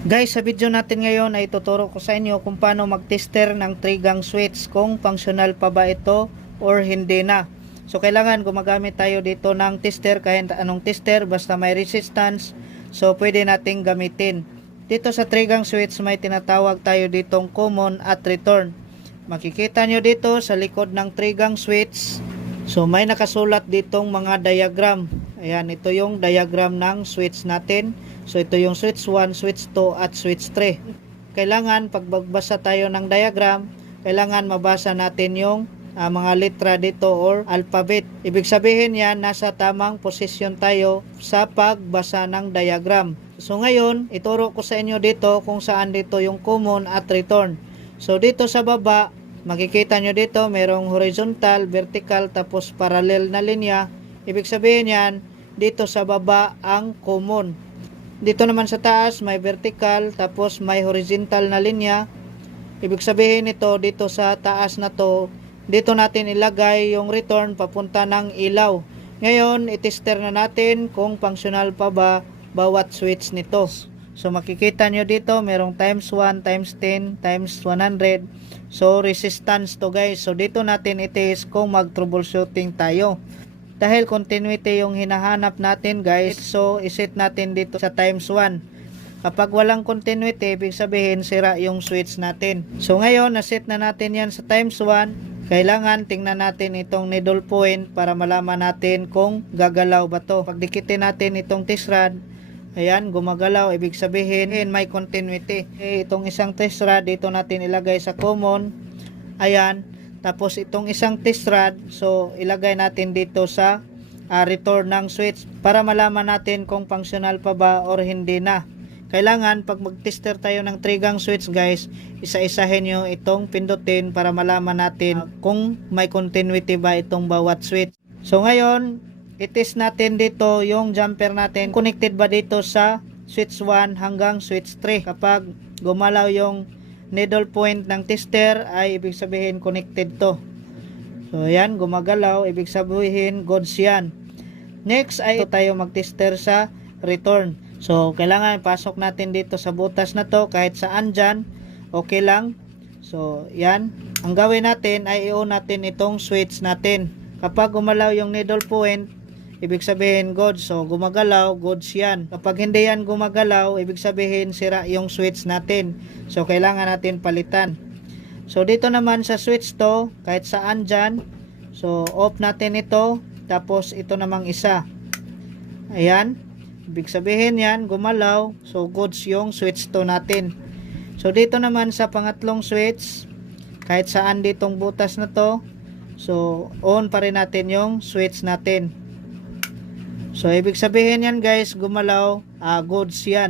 Guys, sa video natin ngayon ay tuturo ko sa inyo kung paano mag-tester ng trigang switch kung functional pa ba ito or hindi na. So kailangan gumagamit tayo dito ng tester kahit anong tester basta may resistance so pwede nating gamitin. Dito sa trigang switch may tinatawag tayo ditong common at return. Makikita nyo dito sa likod ng trigang switch so may nakasulat ditong mga diagram. Ayan, ito yung diagram ng switch natin. So ito yung switch 1, switch 2 at switch 3. Kailangan pag magbasa tayo ng diagram, kailangan mabasa natin yung ah, mga letra dito or alphabet. Ibig sabihin yan, nasa tamang posisyon tayo sa pagbasa ng diagram. So ngayon, ituro ko sa inyo dito kung saan dito yung common at return. So dito sa baba, makikita nyo dito, merong horizontal, vertical, tapos parallel na linya. Ibig sabihin yan, dito sa baba ang common. Dito naman sa taas may vertical tapos may horizontal na linya. Ibig sabihin nito dito sa taas na to, dito natin ilagay yung return papunta ng ilaw. Ngayon, itester na natin kung functional pa ba bawat switch nito. So makikita nyo dito, merong times 1, times 10, times 100. So resistance to guys. So dito natin itis kung mag-troubleshooting tayo. Dahil continuity yung hinahanap natin guys, so iset natin dito sa times 1. Kapag walang continuity, ibig sabihin sira yung switch natin. So ngayon, naset na natin yan sa times 1. Kailangan tingnan natin itong needle point para malaman natin kung gagalaw ba to. Pagdikitin natin itong test rod, ayan, gumagalaw. Ibig sabihin, may continuity. Eh, itong isang test rod, dito natin ilagay sa common. Ayan, tapos itong isang test rod, so ilagay natin dito sa ah, return ng switch para malaman natin kung functional pa ba or hindi na. Kailangan pag mag-tester tayo ng trigang switch guys, isa-isahin nyo itong pindutin para malaman natin kung may continuity ba itong bawat switch. So ngayon, itest natin dito yung jumper natin. Connected ba dito sa switch 1 hanggang switch 3. Kapag gumalaw yung needle point ng tester ay ibig sabihin connected to. So yan, gumagalaw, ibig sabihin goods yan. Next ay ito tayo mag-tester sa return. So kailangan pasok natin dito sa butas na to kahit saan dyan, okay lang. So yan, ang gawin natin ay i-on natin itong switch natin. Kapag gumalaw yung needle point, ibig sabihin goods. So gumagalaw, goods yan. Kapag hindi yan gumagalaw, ibig sabihin sira yung switch natin. So kailangan natin palitan. So dito naman sa switch to, kahit saan dyan, so off natin ito, tapos ito namang isa. Ayan. Ibig sabihin yan, gumalaw. So goods yung switch to natin. So dito naman sa pangatlong switch, kahit saan ditong butas na to, so on pa rin natin yung switch natin. So ibig sabihin yan guys, gumalaw, ah, goods yan.